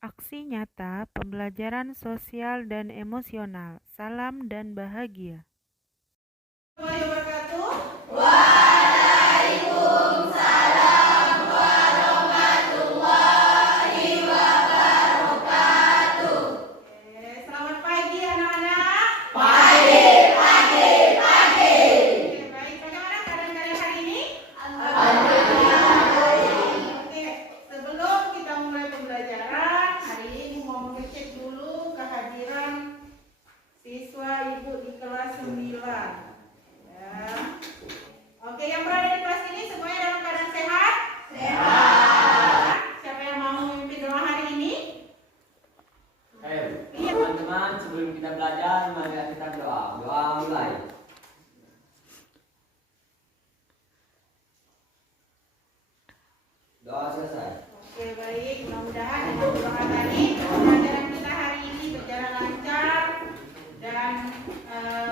Aksi nyata pembelajaran sosial dan emosional. Salam dan bahagia. Selamat pagi anak-anak. Oke, baik. Bagaimana keadaan kalian hari ini? Oke, sebelum kita mulai pembelajaran, hari ini mau ngecek dulu kehadiran siswa ibu di kelas 9. Ya. Oke, yang berada di kelas ini semuanya dalam keadaan sehat? Siapa yang mau memimpin doa hari ini? Iya teman-teman, sebelum kita belajar, mari kita doa. Doa mulai. Doa selesai. Oke, baik. Mudah-mudahan dengan doa tadi pembelajaran kita hari ini berjalan lancar dan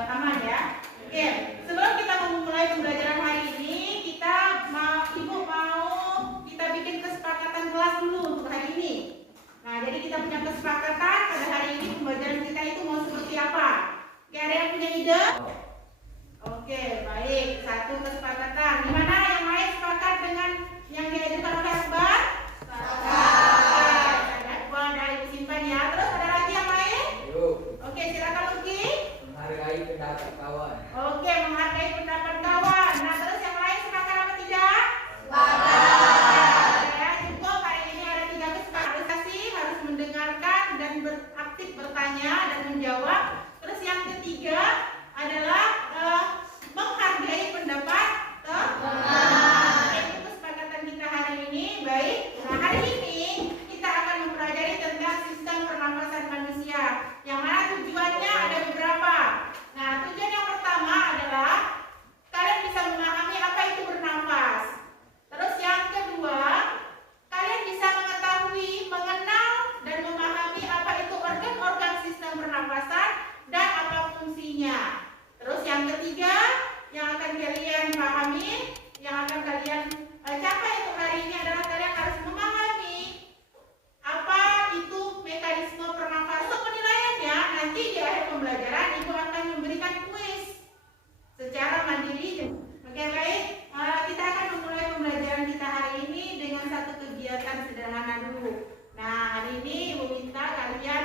aman ya. Oke, sebelum kita memulai pembelajaran hari ini, Ibu mau kita bikin kesepakatan kelas dulu untuk hari ini. Nah, jadi kita punya kesepakatan pada hari ini pembelajaran kita itu mau seperti apa? Oke, ada yang punya ide? Oke, baik. Satu kesepakatan. Gimana yang lain sepakat dengan yang diajukan oleh Akbar? Sepakat. Ada Akbar, ada Ibu simpan ya. Terus ada lagi yang lain? Yuk, Oke, silakan Luki. menghargai pendapat kawan. Oke, menghargai pendapat kawan. Nah, terus yang lain sepakat apa tidak? Ya, cukup. Hari ini ada 3 kesepakatan. Harus mendengarkan dan beraktif bertanya dan menjawab. Terus yang ketiga adalah menghargai pendapat teman. Itu kesepakatan kita hari ini. Baik. Nah, hari ini kita akan mempelajari tentang sistem pernafasan manusia. Yang mana tujuannya ada beberapa. Nah, tujuan yang pertama adalah kalian bisa memahami apa itu bernafas. Terus yang kedua, kalian bisa mengetahui, mengenal dan memahami apa itu organ-organ sistem pernafasan dan apa fungsinya. Terus yang ketiga, yang akan kalian pahami, yang akan kalian capai untuk hari ini adalah kalian harus memahami apa itu mekanisme pernafasan. Untuk penilaiannya, nanti di akhir pembelajaran Ibu akan memberikan kuis secara mandiri. Oke, baik. Kita akan memulai pembelajaran kita hari ini dengan satu kegiatan sederhana dulu. Nah, hari ini Ibu minta kalian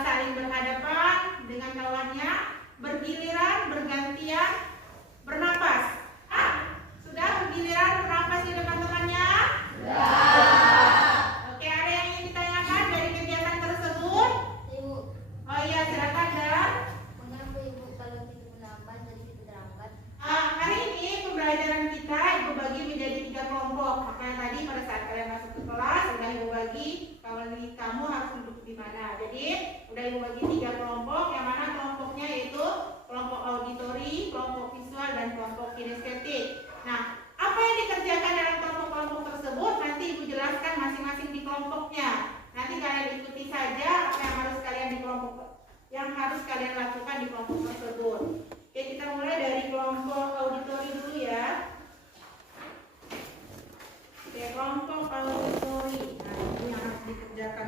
saling berhadapan dengan kawannya, bergiliran, bergantian, bernapas. Sudah bergiliran bernapas di depan temannya? Oke, ada yang ingin ditanyakan dari kegiatan tersebut? Ibu, Oh iya, silakan Dan. mengapa ibu kalau kita menambah jadi kita terlambat? Hari ini pembelajaran kita Ibu bagi menjadi 3 kelompok. Makanya tadi pada saat kalian masuk ke kelas sudah Ibu bagi kamu harus duduk di mana. Jadi udah Ibu bagi 3 kelompok, yang mana kelompoknya yaitu kelompok auditori, kelompok visual dan kelompok kinestetik. Nah, apa yang dikerjakan dalam kelompok-kelompok tersebut nanti Ibu jelaskan masing-masing di kelompoknya. Nanti kalian ikuti saja apa yang harus kalian lakukan di kelompok tersebut. Oke, kita mulai dari kelompok auditori dulu ya. Oke, kelompok auditori. Nah, ini yang harus dikerjakan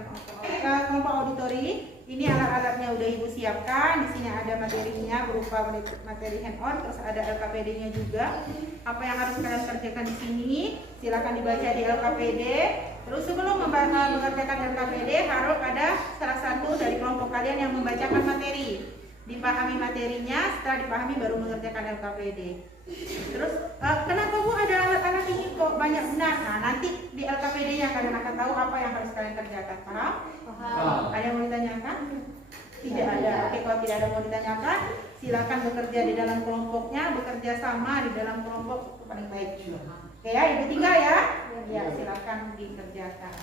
kelompok auditori. Ini alat-alatnya udah Ibu siapkan. Di sini ada materinya berupa materi hand-on, terus ada LKPD-nya juga. Apa yang harus kalian kerjakan di sini? Silakan dibaca di LKPD. Terus sebelum mengerjakan LKPD, harus ada salah satu dari kelompok kalian yang membacakan materi. Dipahami materinya, setelah dipahami baru mengerjakan LKPD. Terus kenapa Bu ada alat-alat ini kok banyak benar? Nah, nanti di LKPD-nya kalian akan tahu apa yang harus kalian kerjakan. Paham? Ada yang mau ditanyakan? Tidak ada. Oke, kalau tidak ada mau ditanyakan, silakan bekerja di dalam kelompoknya, bekerja sama di dalam kelompok itu paling baik. Oke ya, Ibu tinggal ya. Ya, silakan dikerjakan.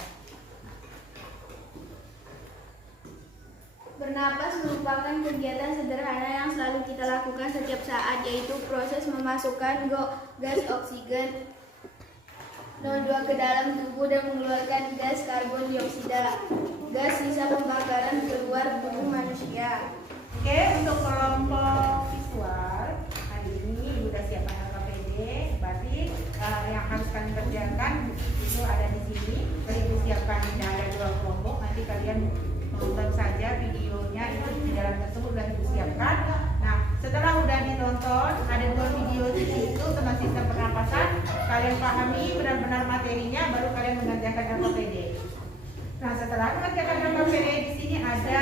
Bernapas merupakan kegiatan sederhana yang selalu kita lakukan setiap saat, yaitu proses memasukkan gas oksigen NO2 ke dalam tubuh dan mengeluarkan gas karbon dioksida. Gas sisa pembakaran keluar tubuh manusia. Oke, untuk kelompok visual hari ini sudah siapkan LKPD, batik yang harus kalian kerjakan itu ada di sini. Ibu siapkan ada 2 kelompok. Nanti kalian nonton saja videonya, itu di dalam tersebut sudah dipersiapkan. Nah, setelah udah ditonton, ada 2 video di situ tentang sistem pernapasan, kalian pahami benar-benar materinya, baru kalian mengerjakan LKPD. Nah, setelah mengerjakan LKPD, di sini ada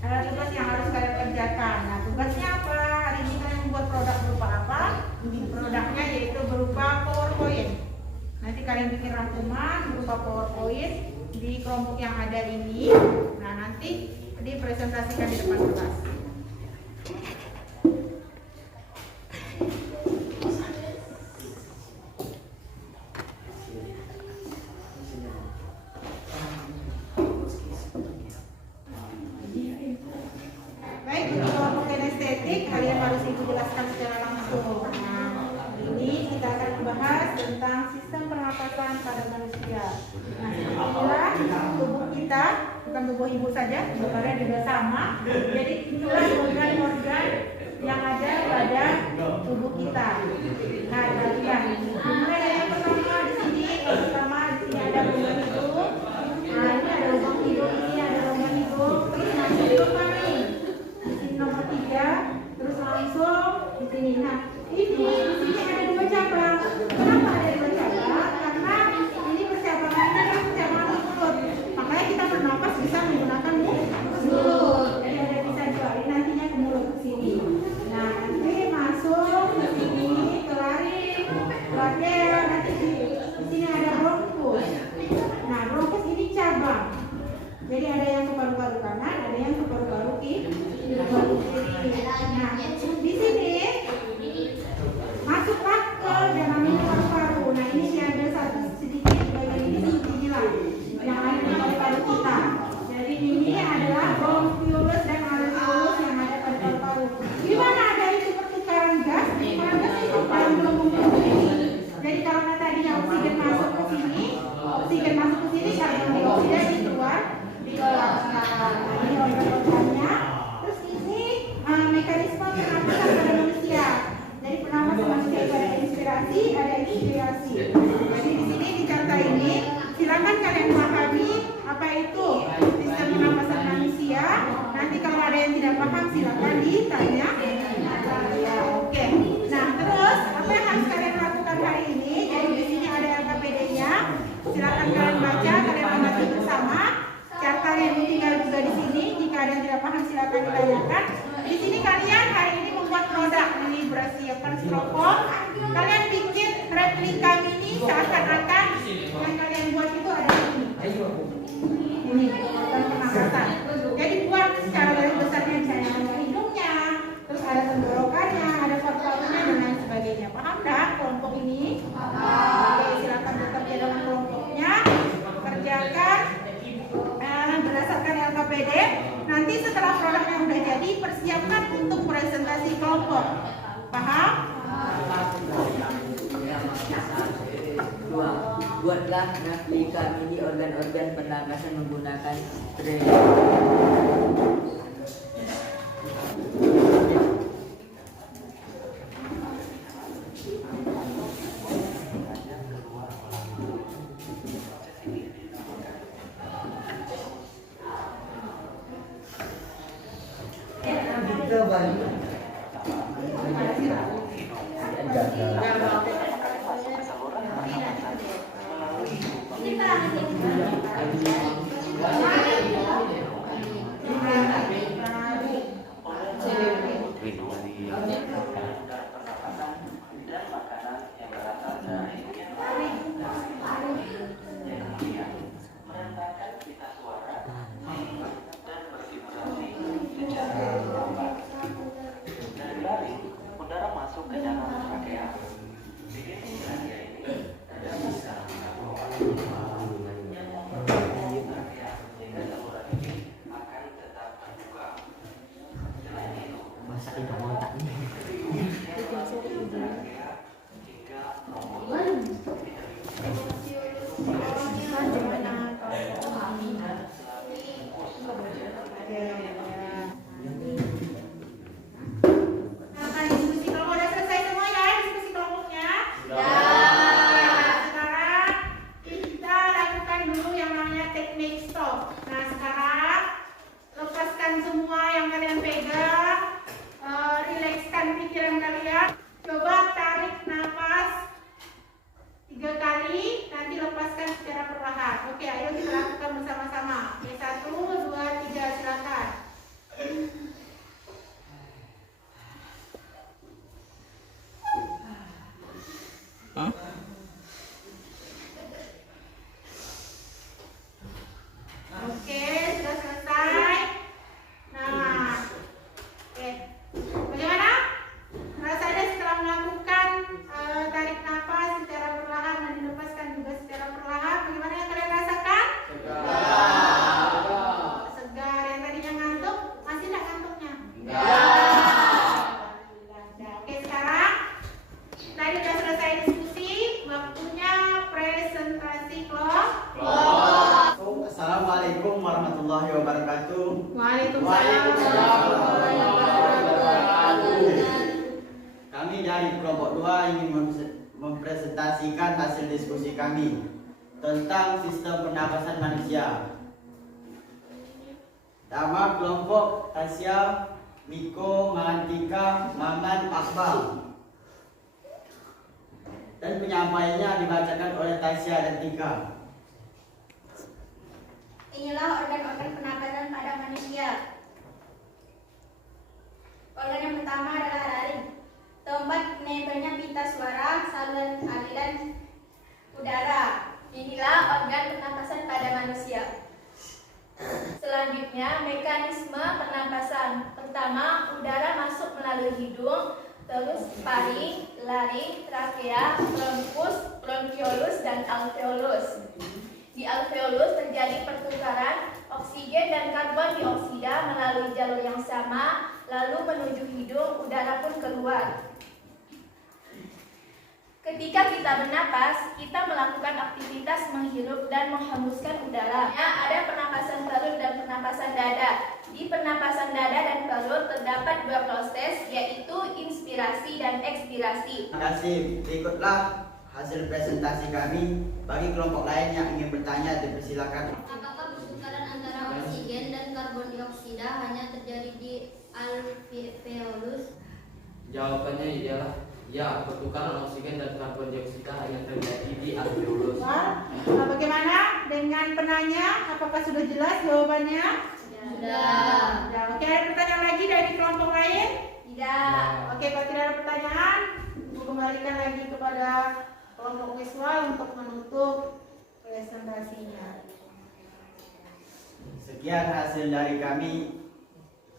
tugas yang harus kalian kerjakan. Nah, tugasnya apa? Hari ini kalian membuat produk berupa apa? Produknya yaitu berupa PowerPoint. Nanti kalian bikin rangkuman berupa PowerPoint di kelompok yang ada ini. Nah, nanti dipresentasikan di depan kelas. Baik, untuk kelompok kinestetik kalian harus ibu jelaskan secara langsung. Nah, ini kita akan membahas tentang sistem pernapasan pada manusia. Nah, inilah tubuh kita, bukan tubuh ibu saja, tubuh kalian juga sama. Jadi inilah organ-organ yang ada pada tubuh kita. Nah, kalian mulai dari yang pertama di sini, yang pertama di sini ada lubang hidung. Nah, ini ada lubang hidung, ini ada lubang hidung. Terus masuk ke kami. Di sini nomor 3, terus langsung di sini. Nah, ini di sini ada 2 cabang. Kenapa ada 2 cabang? Karena ini percabangannya adalah percabangan mulut. Makanya kita bernapas bisa menggunakan mulut. Jadi ada bisa 2. Ini nantinya ke mulut ke sini. Nah, nanti masuk ke sini ke laring, bladder, nanti di sini ada bronkus. Nah, bronkus ini cabang. Jadi ada yang ke paru-paru kanan, ada yang ke paru-paru kiri. Nah, di sini masuklah ke dalam ini paru-paru. Nah, ini diambil satu sedikit bagian ini seperti lah yang ada di paru-paru kita. Jadi ini adalah bronchioles dan alveolus yang ada pada paru-paru. Di mana ada itu pertukaran gas? Pertukaran gas itu dalam gelembung ini. Jadi karena tadi oksigen masuk ke sini, karbon dioksida keluar di keluar. Nah, ini organ-organnya. Terus ini mekanisme pernapasan pada manusia. Jadi pernapasan manusia itu ada inspirasi, ada ekspirasi. Jadi di sini di carta ini, silakan kalian pahami apa itu sistem pernapasan manusia. Nanti kalau ada yang tidak paham silakan ditanya. Ya, oke. Nah, terus apa yang harus kalian lakukan hari ini? Jadi di sini ada LKPD-nya. Silakan kalian baca, kalian amati bersama. Carta yang tinggal juga di sini. Jika ada yang tidak paham silakan ditanyakan. Di sini kalian hari ini membuat produk. Ini bersiapkan styrofoam. Kalian bikin replika mini seakan-akan yang kalian buat itu ada di sini. Ini organ pernapasan. Jadi buat secara garis besarnya misalnya ada hidungnya, terus ada tenggorokannya, ada paru-parunya dan lain sebagainya. Paham dah kelompok ini? Oke, silakan bekerja dalam kelompoknya. Kerjakan berdasarkan LKPD. Nanti setelah produknya udah jadi, persiapkan untuk presentasi kelompok. Paham? Buatlah replika mini organ-organ pernapasan menggunakan tray. Udara masuk ke dalam trachea. Nah sekarang lepaskan semua yang kalian pegang, rilekskan pikiran kalian. Coba tarik nafas 3 kali, nanti lepaskan secara perlahan. Oke, ayo kita lakukan bersama-sama. Oke, 1, 2, 3, silakan. Oke, sudah selesai. Nah, oke. Bagaimana? Rasanya setelah melakukan tarik nafas secara perlahan dan dilepaskan juga secara perlahan, bagaimana yang kalian rasakan? Segar. Yang tadinya ngantuk, masih tidak ngantuknya? Alhamdulillah. Oke, sekarang tadi sudah selesai diskusi, waktunya presentasi kelompok. Assalamualaikum warahmatullahi wabarakatuh. Waalaikumsalam warahmatullahi wabarakatuh. Kami dari kelompok 2 ingin mempresentasikan hasil diskusi kami tentang sistem pernapasan manusia. Nama kelompok Tasya, Miko, Mahantika, Maman, Akbar. Dan penyampaiannya dibacakan oleh Tasya dan Tika. Inilah organ-organ pernapasan pada manusia. Organ yang pertama adalah laring, tempat menempelnya pita suara, saluran aliran udara. Inilah organ pernapasan pada manusia. Selanjutnya, mekanisme pernapasan. Pertama, udara masuk melalui hidung, terus paring, laring, trakea, bronkus, bronkiolus, dan alveolus. Di alveolus terjadi pertukaran oksigen dan karbon dioksida melalui jalur yang sama, lalu menuju hidung, udara pun keluar. Ketika kita bernapas, kita melakukan aktivitas menghirup dan menghembuskan udara. Ada pernapasan perut dan pernapasan dada. Di pernapasan dada dan perut terdapat 2 proses, yaitu inspirasi dan ekspirasi. Terima kasih. Berikutlah hasil presentasi kami. Bagi kelompok lain yang ingin bertanya, dipersilakan. Apakah pertukaran antara oksigen dan karbon dioksida hanya terjadi di alveolus? Jawabannya ialah ya, pertukaran oksigen dan karbon dioksida hanya terjadi di alveolus. Nah, bagaimana dengan penanya? Apakah sudah jelas jawabannya? Sudah. Ya, oke, ada pertanyaan lagi dari kelompok lain? Tidak. Oke, kalau tidak ada pertanyaan, aku kembalikan lagi kepada kelompok visual untuk menutup presentasinya. Sekian hasil dari kami.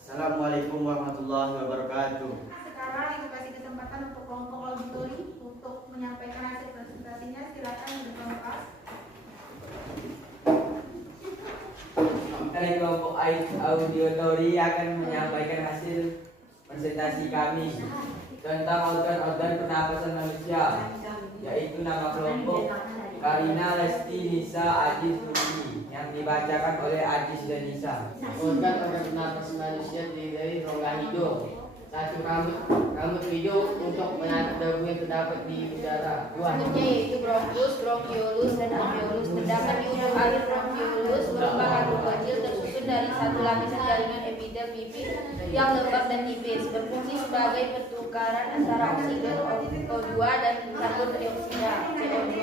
Assalamualaikum warahmatullahi wabarakatuh. Sekarang ibu kasih kesempatan untuk kelompok auditori untuk menyampaikan hasil presentasinya. Silakan di kelompok. Dari kelompok auditori akan menyampaikan hasil presentasi kami tentang organ-organ pernapasan manusia, yaitu nama kelompok Karina, Lesti, Nisa, Ajis, Nuni, yang dibacakan oleh Ajis dan Nisa. Organ-organ pernapasan manusia terdiri dari rongga hidung. 1. Rambut hidung untuk menarik debu yang terdapat di udara. 2. Selanjutnya yaitu bronkus, bronkiolus, dan alveolus. Terdapat di ujung akhir bronkiolus berupa hardung kecil tersusun dari satu lapisan jaringan epitel pipi yang lembab dan tipis, berfungsi sebagai pertukaran antara oksigen O2 dan karbon dioksida CO2.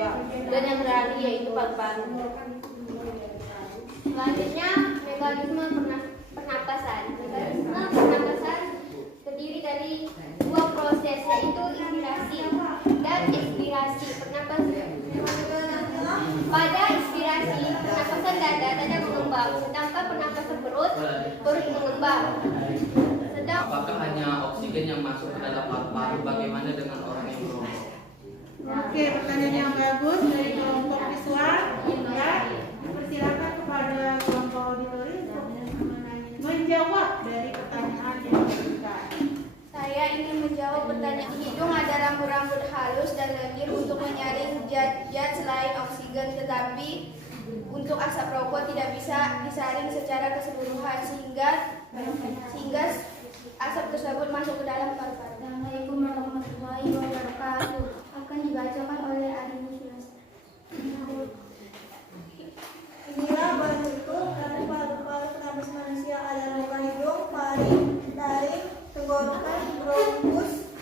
Dan yang terakhir yaitu paru-paru. Selanjutnya, mekanisme pernapasan. Mekanisme pernapasan terdiri dari 2 proses, yaitu inspirasi dan ekspirasi. Pada inspirasi, pernapasan dada mengembang, sedangkan pernapasan perut mengembang. Apakah hanya oksigen yang masuk ke dalam paru-paru? Bagaimana dengan orang yang merokok? Oke, pertanyaan yang bagus dari kelompok visual. Ya, persilakan kepada kelompok auditori untuk menjawab dari pertanyaan yang diberikan. Saya ingin menjawab pertanyaan. Hidung ada rambut-rambut halus dan lendir untuk menyaring zat-zat selain oksigen, tetapi untuk asap rokok tidak bisa disaring secara keseluruhan sehingga asap tersebut masuk ke dalam paru-paru. Assalamualaikum warahmatullahi wabarakatuh. Akan dibacakan oleh Ari Muslas. Inilah bentuk laring, tenggorokan, bronkus,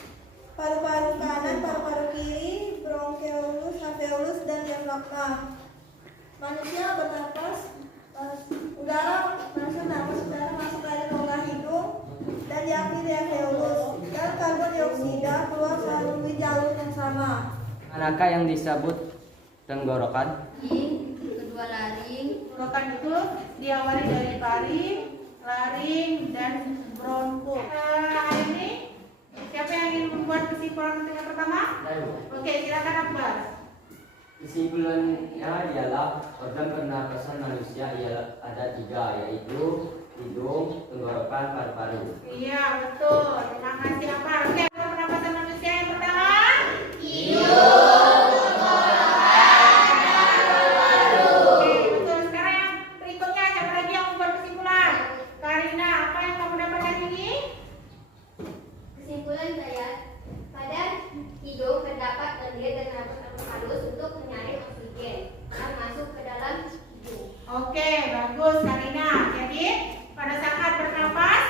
paru-paru kanan, paru-paru kiri, bronkeolus, alveolus, dan diafragma. Manusia bernapas, udara masuk dari rongga hidung dan diakhiri alveolus, dan karbon dioksida keluar melalui jalur yang sama. Manakah yang disebut tenggorokan? Kedua laring. Tenggorokan itu diawali dari paring, laring, dan bronkus. Ini siapa yang ingin membuat kesimpulan yang pertama? Oke, silakan Akbar. Kesimpulannya ialah organ pernapasan manusia ialah ada 3, yaitu hidung, tenggorokan, paru-paru. Iya, betul. Terima kasih Akbar. Oke, pernapasan manusia yang pertama. Oke, betul. Sekarang yang berikutnya siapa lagi yang membuat kesimpulan? Karina, apa yang kamu dapat hari ini? Kesimpulan saya, pada hidung terdapat lendir dan rambut halus untuk menyaring oksigen yang masuk ke dalam hidung. Oke, bagus Karina. Jadi pada saat bernapas,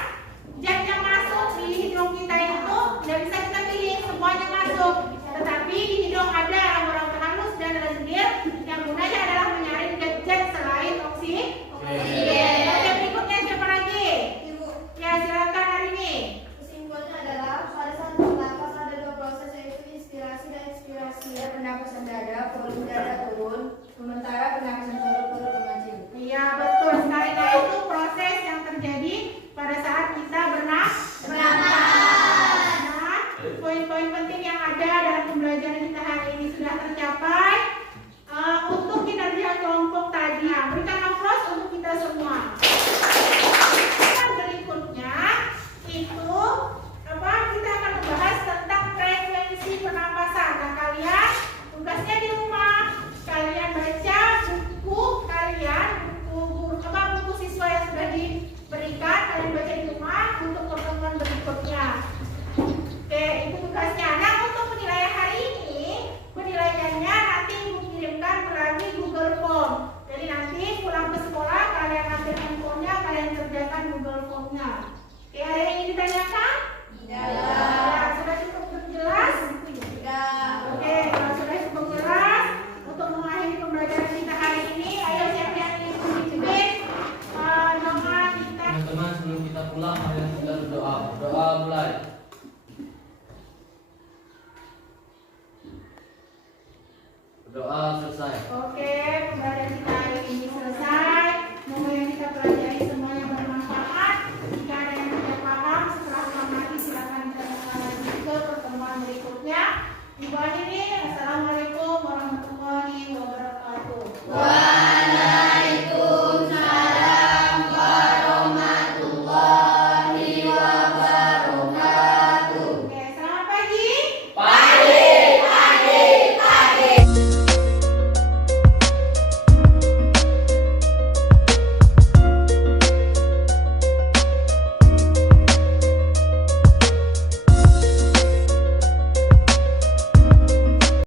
zat yang masuk di hidung kita itu tidak bisa kita pilih, semuanya masuk. Tetapi di hidung ada rambut-rambut halus dan lendir yang gunanya adalah